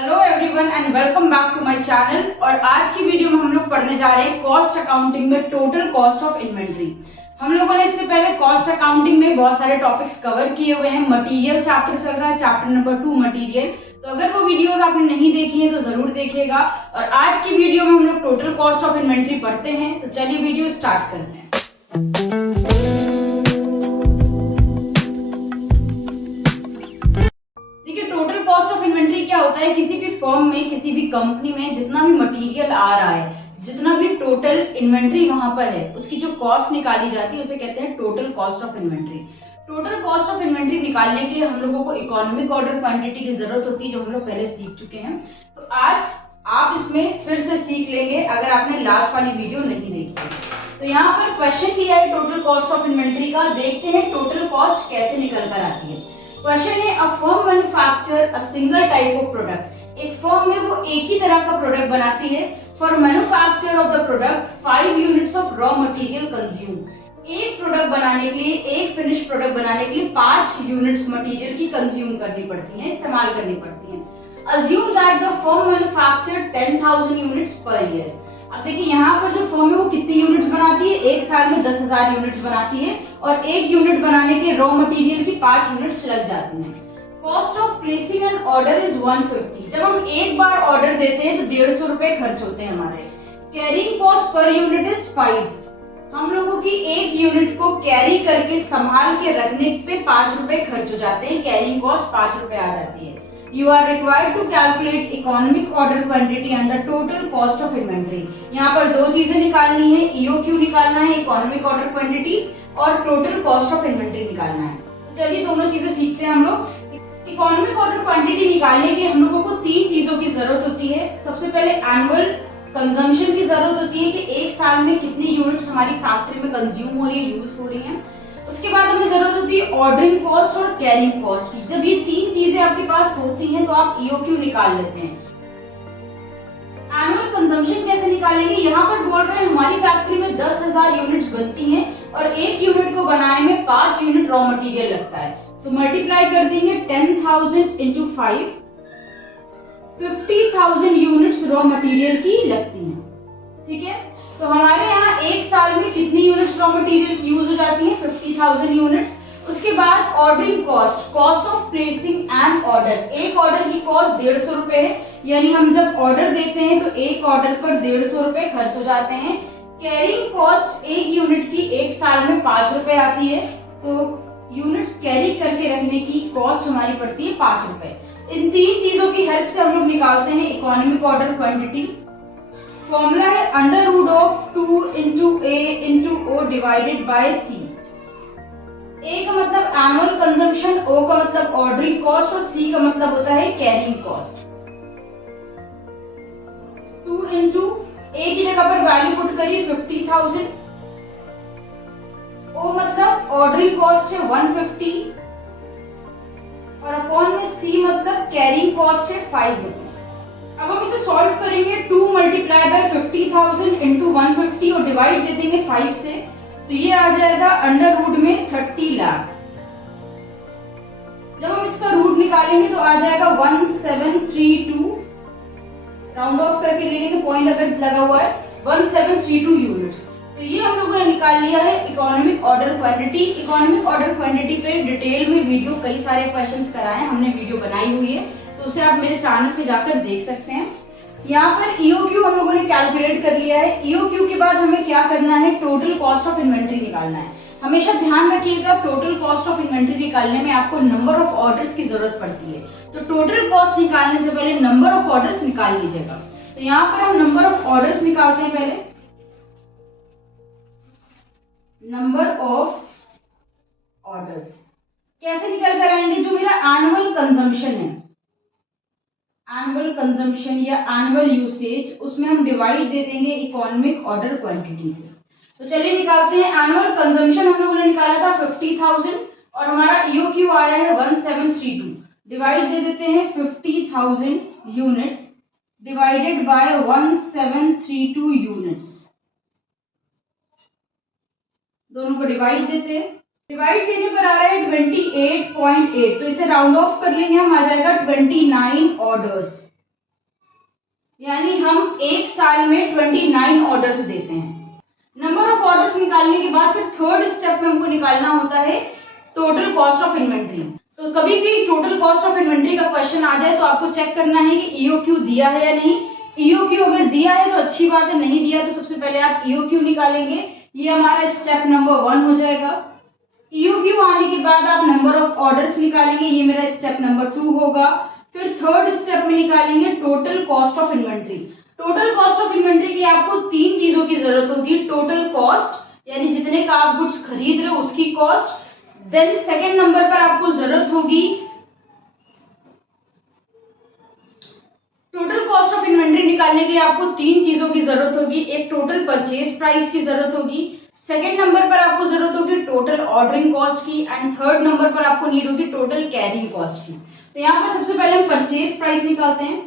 Hello everyone and welcome back to my channel. और आज की वीडियो में हम लोग पढ़ने जा रहे हैं कॉस्ट अकाउंटिंग में टोटल कॉस्ट ऑफ इन्वेंट्री। हम लोगों ने इससे पहले कॉस्ट अकाउंटिंग में बहुत सारे टॉपिक्स कवर किए हुए हैं। मटेरियल चैप्टर चल रहा है, चैप्टर नंबर 2 मटेरियल। तो अगर वो वीडियोस आपने नहीं देखी है तो जरूर देखिएगा। और आज की वीडियो में हम लोग टोटल कॉस्ट ऑफ इन्वेंट्री पढ़ते हैं। तो चलिए वीडियो स्टार्ट करते हैं। क्या होता है, किसी भी फर्म में, किसी भी कंपनी में जितना भी मटेरियल आ रहा है, जितना भी टोटल इन्वेंट्री वहां पर है, उसकी जो कॉस्ट निकाली जाती है उसे कहते हैं total cost of inventory. Total cost of inventory निकालने के लिए हम लोगों को इकोनॉमिक ऑर्डर क्वांटिटी की जरूरत होती है, जो हम लोग पहले सीख चुके हैं। तो आज आप इसमें फिर से सीख लेंगे अगर आपने लास्ट वाली वीडियो नहीं देखी है। तो यहाँ पर क्वेश्चन दिया है टोटल कॉस्ट ऑफ इन्वेंट्री का। देखते हैं टोटल कॉस्ट कैसे निकल कर आती है। क्वेश्चन है, a firm manufacture a single type of product. एक फर्म में वो एक ही तरह का प्रोडक्ट बनाती है। For manufacture of the product 5 units of raw material consume. एक प्रोडक्ट बनाने के लिए, एक फिनिश प्रोडक्ट बनाने के लिए 5 यूनिट्स मटेरियल की कंज्यूम करनी पड़ती है, इस्तेमाल करनी पड़ती है। Assume that the firm manufacture 10,000 units per year. अब देखिए यहाँ पर जो फर्म है वो कितनी यूनिट्स बनाती है, एक साल में 10,000 यूनिट्स बनाती है और एक यूनिट बनाने के रॉ मटेरियल की 5 यूनिट्स लग जाती हैं। Cost of placing an order is 150। जब हम एक बार ऑर्डर देते हैं तो 150 रुपए खर्च होते हैं हमारे। Carrying cost per unit is 5। हम लोगों की एक यूनिट को कैरी करके संभाल के रखने पे 5 रुपए खर्च हो जाते हैं। कैरिंग कॉस्ट 5 रुपए आ जाती है। You are required to calculate economic order quantity and the total cost of inventory। यहाँ पर दो चीजें निकालनी है, EOQ निकालना है, इकोनॉमिक ऑर्डर क्वांटिटी, और टोटल कॉस्ट ऑफ इन्वेंट्री निकालना है। तो चलिए दोनों चीजें सीखते हैं हम लोग। इकोनॉमिक ऑर्डर क्वांटिटी निकालने के लिए हम लोगों को 3 चीजों की जरूरत होती है। सबसे पहले एनुअल कंजम्पशन की जरूरत होती है कि एक साल में कितनी यूनिट्स हमारी फैक्ट्री में कंज्यूम हो रही है, यूज हो रही है। उसके बाद हमें जरूरत होती है ऑर्डरिंग कॉस्ट और कैरिंग कॉस्ट की। जब ये 3 चीजें आपके पास होती हैं तो आप EOQ निकाल लेते हैं। एनुअल कंजम्पशन कैसे निकालेंगे, यहाँ पर बोल रहे हैं हमारी फैक्ट्री में 10,000 यूनिट्स बनती हैं और एक यूनिट को बनाने में 5 यूनिट रॉ मटेरियल लगता है। तो मल्टीप्लाई कर देंगे 10,000 इंटू 5, 50,000 यूनिट्स रॉ मटेरियल की लगती हैं। ठीक है, तो हमारे यहाँ एक साल में कितनी यूनिट्स रॉ मटेरियल यूज हो जाती है, 50,000 यूनिट्स। उसके बाद ordering cost, cost of placing an order. एक ऑर्डर की कॉस्ट 150 रुपए है, यानी हम जब ऑर्डर देते हैं तो एक ऑर्डर पर 150 रुपए खर्च हो जाते हैं। कैरिंग कॉस्ट एक यूनिट की एक साल में 5 रुपए आती है, तो यूनिट्स कैरी करके रखने की कॉस्ट हमारी पड़ती है 5 रुपए। इन 3 चीजों की हेल्प से हम लोग निकालते हैं इकोनॉमिक ऑर्डर क्वांटिटी। फॉर्मूला है under root of 2 into A into O divided by C. A का मतलब एनुअल कंजम्पशन, ओ का मतलब ऑर्डरिंग कॉस्ट और सी का मतलब होता है कैरिंग कॉस्ट। 2 इंटू ए की जगह पर वैल्यू पुट करिए 50,000, ओ मतलब ऑर्डरिंग कॉस्ट है 150 और अपॉन में सी मतलब कैरिंग कॉस्ट है 5 रुपीज। अब हम इसे सॉल्व करेंगे। 2 मल्टीप्लाई बाय 50,000 इंटू 150 और डिवाइड दे देंगे 5 से, तो ये आ जाएगा अंडर रूट में 30 लाख। जब हम इसका रूट निकालेंगे तो आ जाएगा 1732, राउंड ऑफ करके ले लेंगे, पॉइंट अगर लगा हुआ है, 1732 यूनिट्स। तो ये हम लोगों ने निकाल लिया है economic order quantity. Economic order quantity पे डिटेल में वीडियो, कई सारे क्वेश्चंस कराए, हमने वीडियो बनाई हुई है, तो उसे आप मेरे चैनल पे जाकर देख सकते हैं। यहाँ पर EOQ हम लोगों ने कैलकुलेट कर लिया है। EOQ के बाद हमें क्या करना है, टोटल कॉस्ट ऑफ इन्वेंट्री निकालना है। हमेशा ध्यान रखिएगा टोटल कॉस्ट ऑफ इन्वेंट्री निकालने में आपको नंबर ऑफ ऑर्डर्स की जरूरत पड़ती है, तो टोटल कॉस्ट निकालने से पहले नंबर ऑफ ऑर्डर्स निकाल लीजिएगा। तो यहाँ पर हम नंबर ऑफ ऑर्डर्स निकालते हैं। पहले नंबर ऑफ ऑर्डर्स कैसे निकल कर आएंगे, जो मेरा एनुअल कंजम्पशन है, एनुअल कंजम्पशन या एनुअल यूसेज, उसमें हम डिवाइड दे देंगे इकोनॉमिक ऑर्डर क्वांटिटी से। तो चलिए निकालते हैं। एनुअल कंजम्पशन हम लोगों ने निकाला था 50,000 और हमारा EOQ आया है 1732। डिवाइड दे देते हैं 50,000 यूनिट्स डिवाइडेड बाय 1732 यूनिट्स, दोनों को डिवाइड देते हैं। डिवाइड देने पर आ रहा है 28.8, तो इसे राउंड ऑफ कर लेंगे हम, आ जाएगा 29 ऑर्डर्स। यानी हम एक साल में 29 ऑर्डर्स देते हैं। नंबर ऑफ ऑर्डर्स निकालने के बाद फिर थर्ड स्टेप में हमको निकालना होता है टोटल कॉस्ट ऑफ इन्वेंट्री। तो कभी भी टोटल कॉस्ट ऑफ इन्वेंट्री का क्वेश्चन आ जाए तो आपको चेक करना है कि ईओक्यू दिया है या नहीं। ईओक्यू अगर दिया है तो अच्छी बात है, नहीं दिया तो सबसे पहले आप ईओक्यू निकालेंगे। ये हमारा स्टेप नंबर 1 हो जाएगा। ईओक्यू आने के बाद आप नंबर ऑफ ऑर्डर्स निकालेंगे, ये मेरा स्टेप नंबर 2 होगा। फिर थर्ड स्टेप में निकालेंगे total cost of inventory. Total cost of inventory के लिए आपको 3 चीजों की जरूरत होगी। टोटल कॉस्ट यानी जितने का आप गुड्स खरीद रहे हो उसकी कॉस्ट। देन सेकेंड नंबर पर आपको जरूरत होगी टोटल कॉस्ट ऑफ इन्वेंट्री निकालने के लिए आपको 3 चीजों की जरूरत होगी। एक टोटल परचेज प्राइस की जरूरत होगी, सेकेंड नंबर पर आपको जरूरत होगी टोटल ऑर्डरिंग कॉस्ट की, एंड थर्ड नंबर पर आपको नीड होगी टोटल कैरिंग कॉस्ट की। तो यहाँ पर सबसे पहले हम परचेज प्राइस निकालते हैं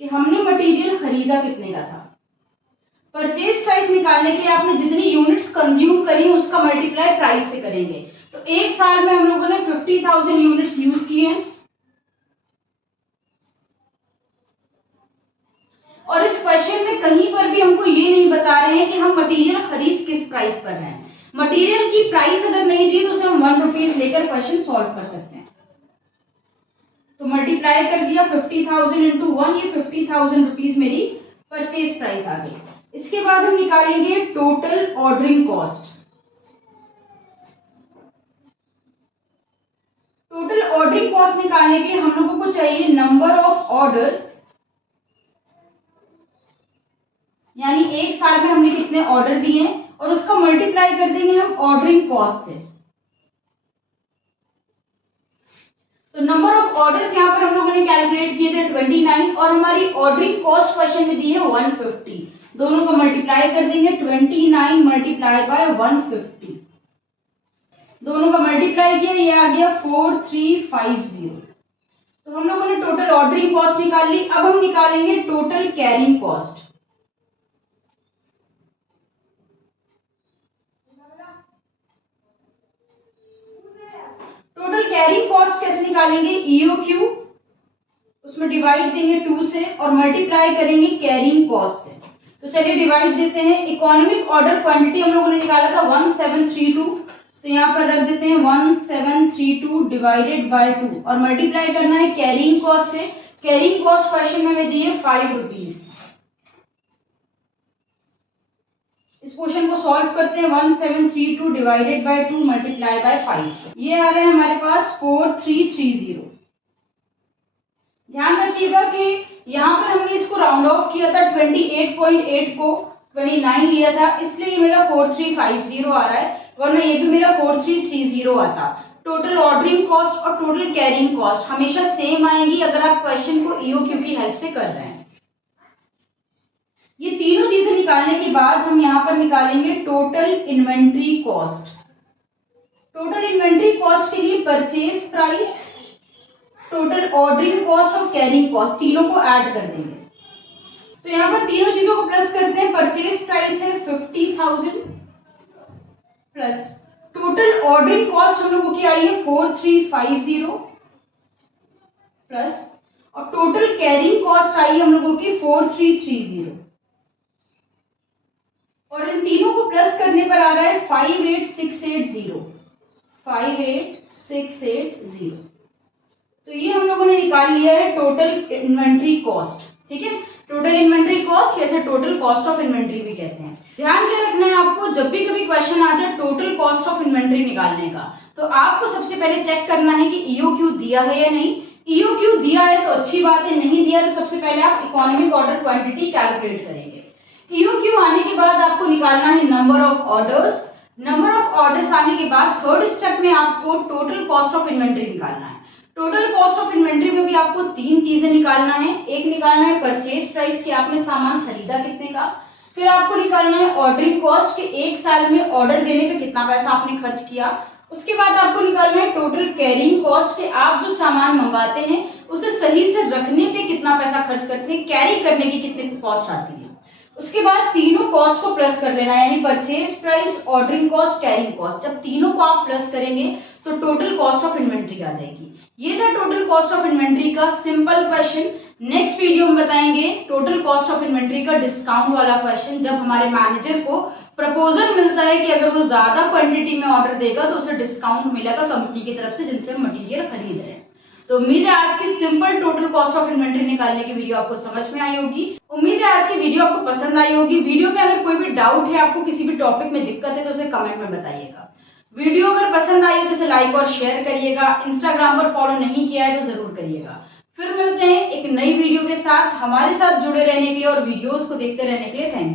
कि हमने मटेरियल खरीदा कितने का था। परचेज प्राइस निकालने के लिए आपने जितनी यूनिट्स कंज्यूम करी उसका मल्टीप्लाई प्राइस से करेंगे। तो एक साल में हम लोगों ने 50,000 यूनिट्स यूज किए हैं और इस क्वेश्चन में कहीं पर भी हमको ये नहीं बता रहे हैं कि हम मटेरियल खरीद किस प्राइस पर रहे हैं। मटेरियल की प्राइस अगर नहीं दी तो उसे हम 1 रुपीज लेकर क्वेश्चन सॉल्व कर सकते हैं। तो मल्टीप्लाई कर दिया 50,000 इंटू 1, ये 50,000 रुपीज मेरी परचेज प्राइस आ गई। इसके बाद हम निकालेंगे total ordering cost. Total ordering cost निकालने के लिए हम लोगों को चाहिए नंबर ऑफ ऑर्डर्स, यानी एक साल में हमने कितने ऑर्डर दिए हैं और उसका मल्टीप्लाई कर देंगे हम ऑर्डरिंग कॉस्ट से। तो नंबर ऑफ ऑर्डर्स यहाँ पर हम लोगों ने कैलकुलेट किए थे 29 और हमारी ऑर्डरिंग कॉस्ट क्वेश्चन में दी है 150। दोनों को मल्टीप्लाई कर देंगे 29 मल्टीप्लाई बाय 150। दोनों का मल्टीप्लाई किया, ये आ गया 4350। तो हम लोगों ने टोटल ऑर्डरिंग कॉस्ट निकाल ली। अब हम निकालेंगे total carrying cost. Total carrying cost कैसे निकालेंगे? ईओक्यू उसमें डिवाइड देंगे 2 से और मल्टीप्लाई करेंगे कैरिंग कॉस्ट से। तो चलिए डिवाइड देते हैं। इकोनॉमिक ऑर्डर क्वांटिटी हम लोगों ने निकाला था 1732, तो यहाँ पर रख देते हैं 1732 डिवाइडेड बाय 2 और मल्टीप्लाई करना है कैरिंग कॉस्ट से। कैरिंग कॉस्ट क्वेश्चन में दी है 5 रुपीज। इस क्वेश्चन को सॉल्व करते हैं 1732 डिवाइडेड बाय 2 मल्टीप्लाई बाय 5। ये आ रहा है हमारे पास 4330। ध्यान रखिएगा कि यहाँ पर हमने इसको राउंड ऑफ किया था 28.8 को 29 लिया था, इसलिए ये मेरा 4350 आ रहा है, वरना ये भी मेरा 4330 आता। टोटल ऑर्डरिंग कॉस्ट और टोटल कैरिंग कॉस्ट हमेशा सेम आएंगी अगर आप क्वेश्चन को ईओक्यू की हेल्प से कर रहे हैं। ये तीनों चीजें निकालने के बाद हम यहाँ पर निकालेंगे total inventory cost. Total inventory cost के लिए purchase price, total ordering cost और कैरिंग कॉस्ट तीनों को ऐड कर देंगे। तो यहाँ पर तीनों चीजों को प्लस करते हैं। परचेज प्राइस है 50,000 प्लस टोटल ऑर्डरिंग कॉस्ट हम लोगों की आई है 4350 प्लस और टोटल कैरिंग कॉस्ट आई है हम लोगों की 4330 और इन तीनों को प्लस करने पर आ रहा है 58680। 58680। तो ये हम लोगों ने निकाल लिया है टोटल इन्वेंट्री कॉस्ट। ठीक है, टोटल इन्वेंट्री कॉस्ट जैसे टोटल कॉस्ट ऑफ इन्वेंट्री भी कहते हैं। ध्यान क्या रखना है आपको, जब भी कभी क्वेश्चन आ जाए टोटल कॉस्ट ऑफ इन्वेंट्री निकालने का, तो आपको सबसे पहले चेक करना है कि ईओक्यू दिया है या नहीं। ईओक्यू दिया है तो अच्छी बात है, नहीं दिया तो सबसे पहले आप इकोनॉमिक ऑर्डर क्वांटिटी कैलकुलेट करेंगे। ईओक्यू आने के बाद आपको निकालना है number of orders. Number of orders आने के बाद थर्ड स्टेप में आपको टोटल कॉस्ट ऑफ इन्वेंट्री निकालना है। टोटल कॉस्ट ऑफ इन्वेंट्री में भी आपको 3 चीजें निकालना है। एक निकालना है परचेज प्राइस कि आपने सामान खरीदा कितने का, फिर आपको निकालना है ऑर्डरिंग कॉस्ट कि एक साल में ऑर्डर देने पे कितना पैसा आपने खर्च किया। उसके बाद आपको निकालना है टोटल कैरिंग कॉस्ट कि आप जो सामान मंगाते हैं उसे सही से रखने पे कितना पैसा खर्च करते हैं, कैरी करने की कितनी कॉस्ट आती है। उसके बाद तीनों कॉस्ट को प्लस कर लेना है, यानी purchase price, ordering cost, carrying cost. जब तीनों को आप प्लस करेंगे तो टोटल कॉस्ट ऑफ इन्वेंट्री आ जाएगी। ये था टोटल कॉस्ट ऑफ इन्वेंट्री का simple question. Next next video में बताएंगे टोटल कॉस्ट ऑफ इन्वेंट्री का डिस्काउंट वाला क्वेश्चन, जब हमारे मैनेजर को प्रपोजल मिलता है कि अगर वो ज्यादा क्वांटिटी में ऑर्डर देगा तो उसे डिस्काउंट मिलेगा कंपनी की तरफ से जिनसे हम मटेरियल खरीद रहे हैं। तो उम्मीद है आज की simple total cost of inventory निकालने की वीडियो आपको समझ में आई होगी। उम्मीद है आज की वीडियो आपको पसंद आई होगी। वीडियो में अगर कोई भी डाउट है, आपको किसी भी टॉपिक में दिक्कत है तो उसे कमेंट में बताइएगा। वीडियो अगर पसंद आई हो तो इसे लाइक और शेयर करिएगा। इंस्टाग्राम पर फॉलो नहीं किया है तो जरूर करिएगा। फिर मिलते हैं एक नई वीडियो के साथ। हमारे साथ जुड़े रहने के लिए और वीडियोस को देखते रहने के लिए थैंक यू।